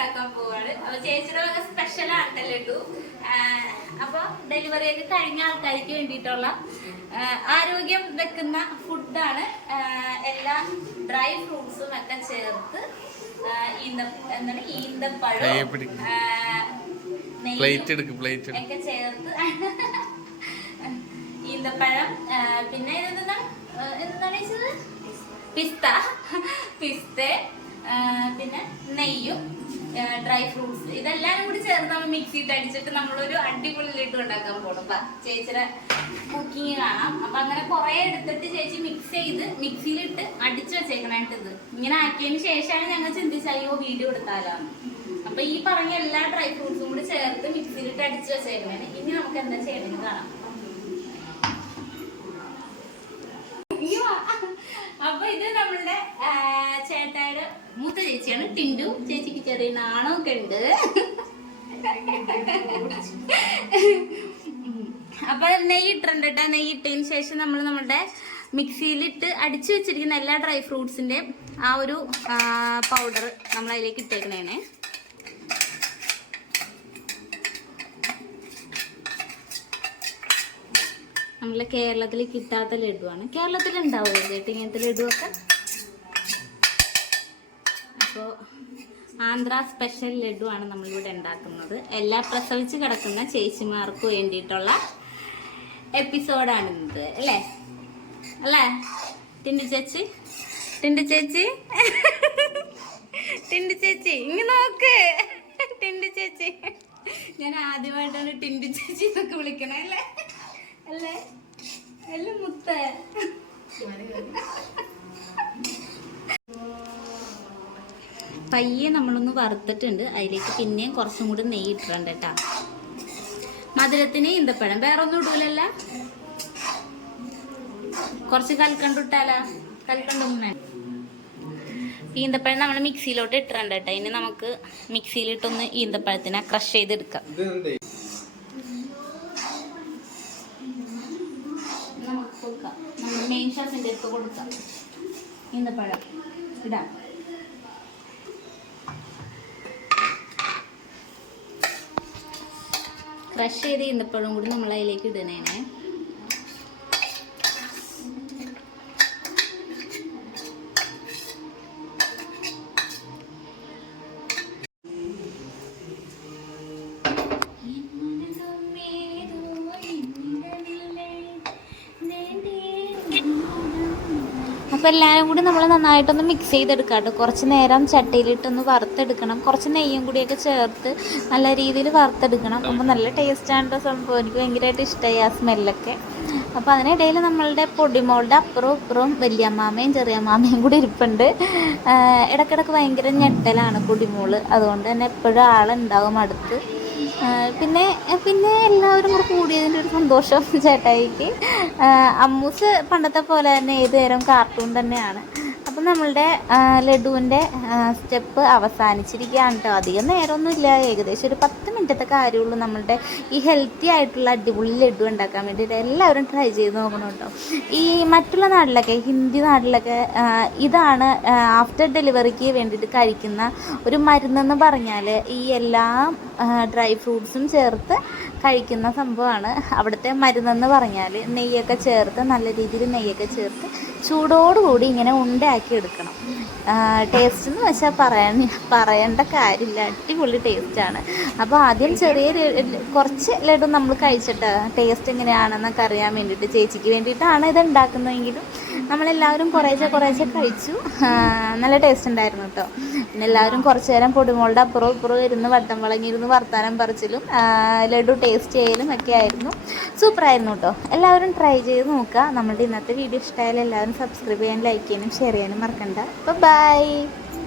ആണ് അപ്പൊ ചേച്ചിയുടെ വക സ്പെഷ്യൽ ലഡു. അപ്പൊ ഡെലിവറി ഒക്കെ കഴിഞ്ഞ ആൾക്കാർക്ക് വേണ്ടിയിട്ടുള്ള ആരോഗ്യം വെക്കുന്ന ഫുഡാണ് എല്ലാ ഡ്രൈ ഫ്രൂട്ട്സും ഒക്കെ ചേർത്ത് ഈന്ത എന്താണ് ഈന്തപ്പഴം പ്ലേറ്റ് എടുക്ക്. പ്ലേറ്റ് ഒക്കെ ചേർത്ത് ഈന്തപ്പഴം പിന്നെ ഇതെന്താണ് എന്താണ് പിസ്ത പിസ്ത പിന്നെ നെയ്യും ഡ്രൈ ഫ്രൂട്ട്സ് ഇതെല്ലാരും കൂടി ചേർത്ത് നമ്മൾ മിക്സിയിട്ട് അടിച്ചിട്ട് നമ്മളൊരു അടിപൊളി ലഡു ഉണ്ടാക്കാൻ പോകണം അപ്പൊ ചേച്ചിയുടെ കുക്കിങ് കാണാം. അപ്പൊ അങ്ങനെ കുറെ എടുത്തിട്ട് ചേച്ചി മിക്സ് ചെയ്ത് മിക്സിയിലിട്ട് അടിച്ചു വെച്ചേക്കണായിട്ട് ഇത്. ഇങ്ങനെ ആക്കിയതിന് ശേഷമാണ് ഞങ്ങൾ ചിന്തിച്ച അയ്യോ വീഡിയോ എടുത്താലോന്ന് അപ്പൊ ഈ പറഞ്ഞ എല്ലാ ഡ്രൈ ഫ്രൂട്ട്സും കൂടി ചേർത്ത് മിക്സിയിലിട്ട് അടിച്ചു വെച്ചേക്കണേ ഇനി നമുക്ക് എന്താ ചെയ്യണമെന്ന് കാണാം. അപ്പൊ ഇത് നമ്മളുടെ ചേട്ടായുടെ മൂത്ത ചേച്ചിയാണ് ടിൻഡു. ചേച്ചിക്ക് ചെറിയ നാണമൊക്കെ ഉണ്ട്. അപ്പൊ നെയ്യ് ഇട്ടിട്ടുണ്ട് കേട്ടോ. നെയ്യ് ഇട്ടതിന് ശേഷം നമ്മൾ നമ്മുടെ മിക്സിയിലിട്ട് അടിച്ചു വെച്ചിരിക്കുന്ന എല്ലാ ഡ്രൈ ഫ്രൂട്ട്സിന്റെ ആ ഒരു പൗഡർ നമ്മൾ അതിലേക്ക് ഇട്ടേക്കണേനെ നമ്മളെ കേരളത്തിൽ കിട്ടാത്ത ലഡുവാണ്. കേരളത്തിൽ ഉണ്ടാവുമോ ചേട്ടി ഇങ്ങനത്തെ ലഡുവൊക്കെ? അപ്പോൾ ആന്ധ്ര സ്പെഷ്യൽ ലഡുവാണ് നമ്മളിവിടെ ഉണ്ടാക്കുന്നത്. എല്ലാ പ്രസവിച്ച് കിടക്കുന്ന ചേച്ചിമാർക്ക് വേണ്ടിയിട്ടുള്ള എപ്പിസോഡാണിത് അല്ലേ? അല്ലേ? ടിൻഡു ചേച്ചി? ടിൻഡു ചേച്ചി? ടിൻഡു ചേച്ചി ഇങ്ങ് നോക്ക്. ടിൻഡു ചേച്ചി. ഞാൻ ആദ്യമായിട്ടാണ് ടിൻഡു ചേച്ചി എന്നൊക്കെ വിളിക്കണേ അല്ലേ? അല്ലേ? അല്ല മുത്ത? പയ്യെ നമ്മളൊന്ന് വറുത്തിട്ടുണ്ട്. അതിലേക്ക് പിന്നെയും കുറച്ചും കൂടി നെയ്യ് ഇട്ടിട്ടുണ്ട് കേട്ടോ. മധുരത്തിന് ഈന്തപ്പഴം. വേറെ ഒന്നും ഇടൂലല്ല? കുറച്ച് കൽക്കണ്ട് ഇട്ടാലാ? കൽക്കണ്ടും ഈന്തപ്പഴം നമ്മൾ മിക്സിയിലോട്ട് ഇട്ടിട്ടുണ്ട് കേട്ടോ. ഇനി നമുക്ക് മിക്സിയിലിട്ടൊന്ന് ഈന്തപ്പഴത്തിനെ ക്രഷ് ചെയ്തെടുക്കാം. നമുക്ക് കൊടുക്കാം. നമ്മൾ മെയിൻ ഷാഫിന്റെ അടുത്ത് കൊടുക്കാം. ഈന്തപ്പഴം. ഇടാം. ക്രഷ് ചെയ്ത് ഈന്തപ്പഴം കൂടി നമ്മൾ അതിലേക്ക് ഇടണേനെ അപ്പോൾ എല്ലാവരും കൂടി നമ്മൾ നന്നായിട്ടൊന്ന് മിക്സ് ചെയ്തെടുക്കാം കേട്ടോ കുറച്ച് നേരം ചട്ടിയിലിട്ടൊന്ന് വറുത്തെടുക്കണം. കുറച്ച് നെയ്യും കൂടിയൊക്കെ ചേർത്ത് നല്ല രീതിയിൽ വറുത്തെടുക്കണം. അപ്പോൾ നല്ല ടേസ്റ്റാണ് സംഭവം. എനിക്ക് ഭയങ്കരമായിട്ട് ഇഷ്ടമായി ആ സ്മെല്ലൊക്കെ അപ്പോൾ അതിനിടയിൽ നമ്മളുടെ പൊടിമോളുടെ അപ്പുറവും ഇപ്പുറവും വലിയമ്മാമയും ചെറിയമ്മാമയും കൂടി ഇരിപ്പുണ്ട്. ഇടയ്ക്കിടയ്ക്ക് ഭയങ്കര ഞെട്ടലാണ് പൊടിമോൾ. അതുകൊണ്ട് തന്നെ എപ്പോഴും ആളുണ്ടാവും അടുത്ത്. പിന്നെ പിന്നെ എല്ലാവരും കൂടെ കൂടിയതിന്റെ ഒരു സന്തോഷം ചേട്ടായിക്ക്. അമ്മൂസ് പണ്ടത്തെ പോലെ തന്നെ ഏത് നേരം കാർട്ടൂൺ തന്നെയാണ്. നമ്മളുടെ ലഡുവിന്റെ സ്റ്റെപ്പ് അവസാനിച്ചിരിക്കുകയാണ് കേട്ടോ അധികം നേരമൊന്നുമില്ല. ഏകദേശം ഒരു പത്ത് മിനിറ്റത്തെ കാര്യമുള്ളൂ നമ്മളുടെ ഈ ഹെൽത്തി ആയിട്ടുള്ള അടിപൊളി ലഡു ഉണ്ടാക്കാൻ വേണ്ടിയിട്ട് എല്ലാവരും ട്രൈ ചെയ്ത് നോക്കണം കേട്ടോ ഈ മറ്റുള്ള നാട്ടിലൊക്കെ ഹിന്ദി നാട്ടിലൊക്കെ ഇതാണ് ആഫ്റ്റർ ഡെലിവറിക്ക് വേണ്ടിയിട്ട് കഴിക്കുന്ന ഒരു മരുന്നെന്ന് പറഞ്ഞാൽ ഈ എല്ലാ ഡ്രൈ ഫ്രൂട്ട്സും ചേർത്ത് കഴിക്കുന്ന സംഭവമാണ്. അവിടുത്തെ മരുന്നെന്ന് പറഞ്ഞാൽ നെയ്യൊക്കെ ചേർത്ത് നല്ല രീതിയിൽ നെയ്യൊക്കെ ചേർത്ത് ചൂടോടുകൂടി ഇങ്ങനെ ഉണ്ടയാക്കി എടുക്കണം. ടേസ്റ്റ് എന്ന് വെച്ചാൽ പറയാൻ പറയേണ്ട കാര്യമില്ല. അടിപൊളി ടേസ്റ്റാണ് അപ്പോൾ ആദ്യം ചെറിയ കുറച്ച് ലഡു നമ്മൾ കഴിച്ചിട്ട് ടേസ്റ്റ് എങ്ങനെയാണെന്നൊക്കെ അറിയാൻ വേണ്ടിയിട്ട് ചേച്ചിക്ക് വേണ്ടിയിട്ടാണ് ഇത് ഉണ്ടാക്കുന്നതെങ്കിലും നമ്മളെല്ലാവരും കുറേശ്ശെ കുറേശ്ശെ കഴിച്ചു. നല്ല ടേസ്റ്റ് ഉണ്ടായിരുന്നു കേട്ടോ പിന്നെ എല്ലാവരും കുറച്ച് നേരം പൊടിമോളുടെ അപ്പുറം ഇപ്പുറം ഇരുന്ന് വട്ടം വളങ്ങിയിരുന്ന് വർത്താനം പറിച്ചിലും ലഡു ടേസ്റ്റ് ചെയ്യലും ഒക്കെ ആയിരുന്നു. സൂപ്പറായിരുന്നു കേട്ടോ എല്ലാവരും ട്രൈ ചെയ്ത് നോക്കുക നമ്മളുടെ ഇന്നത്തെ വീഡിയോ ഇഷ്ടമായാലും എല്ലാവരും സബ്സ്ക്രൈബ് ചെയ്യാനും ലൈക്ക് ചെയ്യാനും ഷെയർ ചെയ്യാനും മറക്കണ്ട. അപ്പോൾ ബൈ